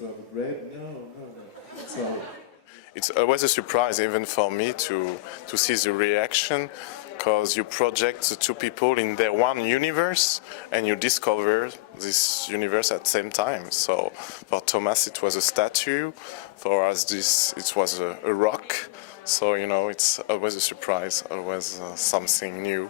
to have a great, no. So it's always a surprise, even for me, to see the reaction, because you project the two people in their one universe, and you discover this universe at the same time. So for Thomas, it was a statue. For us, it was a rock. So it's always a surprise, always something new.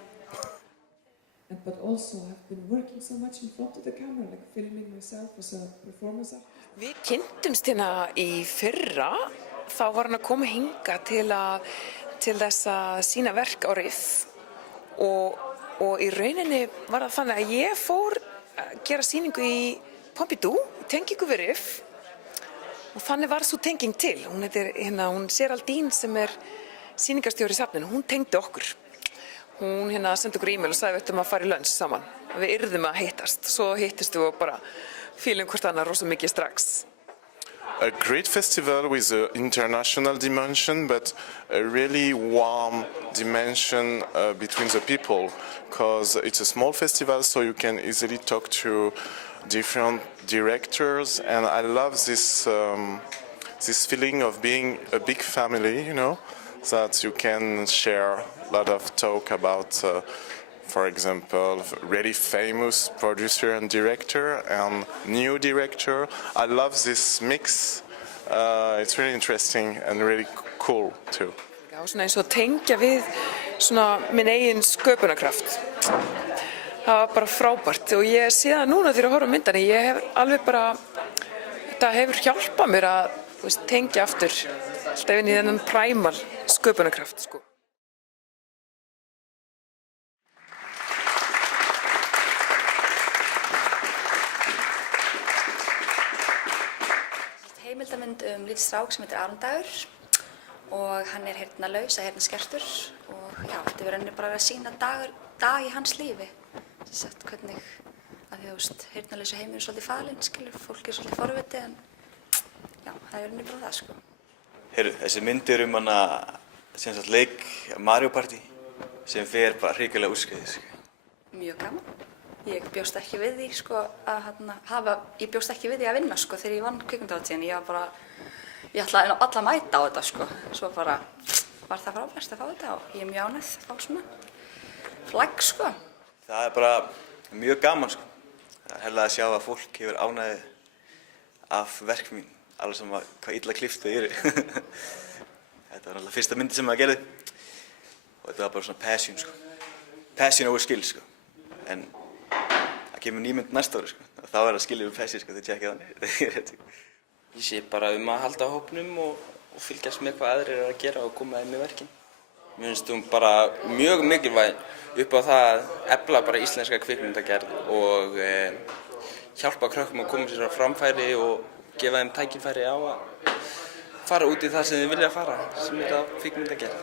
but also I've been working so much in front of the camera, like filming myself as a performance artist. Við kynntumst hérna í fyrra, þá var hann að koma hingað til þess að sýna verk á RIF og í rauninni var það þannig að ég fór að gera sýningu í Pompidou, tengingu við RIF og þannig var svo tenging til. Hún heitir hún Geraldine sem sýningarstjóri í safninu, hún tengdi okkur. Hún sendi okkur e-mail og sagði við ættum að fara í lunch saman. Við yrðum að hittast, svo hittist við og bara fílum hvort annar rosa mikið strax. A great festival with an international dimension, but a really warm dimension between the people, because it's a small festival, so you can easily talk to different directors, and I love this feeling of being a big family, that you can share a lot of talk about, for example, really famous producer and director and new director. I love this mix. It's really interesting and really cool too. Já, svona eins og tengja við svona minn eigin sköpunarkraft. Það var bara frábært og ég sé það núna þegar ég horfa á myndina. Ég hef alveg bara, þetta hefur hjálpað mér að tengja aftur alltaf inn í þennan primal sköpunarkraft, sko. Heimildamynd lítið strák sem heitir Aron Dagur og hann heyrnarlaus eða heyrnarskertur og já, þetta verður henni bara að sýna dag í hans lífi. Sett hvernig að því heyrnarlausu heimur svolítið falinn, skilur, fólk svolítið forvitið en já, það verður henni bara það, sko. Heyrðu, þessi mynd hana sem sagt leik Mario Party sem fer bara hrikalega úrskeiðis. Mjög gaman. Ég bjóst ekki við því ég bjóst ekki við því að vinna þegar ég vann kvikmyndahátíðina. Ég ætlaði alla að mæta á þetta Svo bara var það frábært að fá þetta og ég mjög ánægð að fá svona flagg Það bara mjög gaman Það herlega að sjá að fólk hefur ánægð af verk mín, alveg sem hvað illa klippt þau eru. Þetta var alltaf fyrsta myndi sem maður gerði og þetta var bara svona passion Passion over skill En það kemur ný mynd næsta ári og þá það skiljum við passion þið tjekkið þannig. Ég sé bara að halda á hópnum og fylgjast með hvað aðrir að gera og koma þeim með verkin. Mér finnst hún bara mjög mikilvæg upp á það að efla bara íslenska kvikmyndagerð og hjálpa krökkum að koma sér á framfæri og gefa þeim tækifæri á að fara út í það sem þið vilja fara, sem að kvikmyndagerð.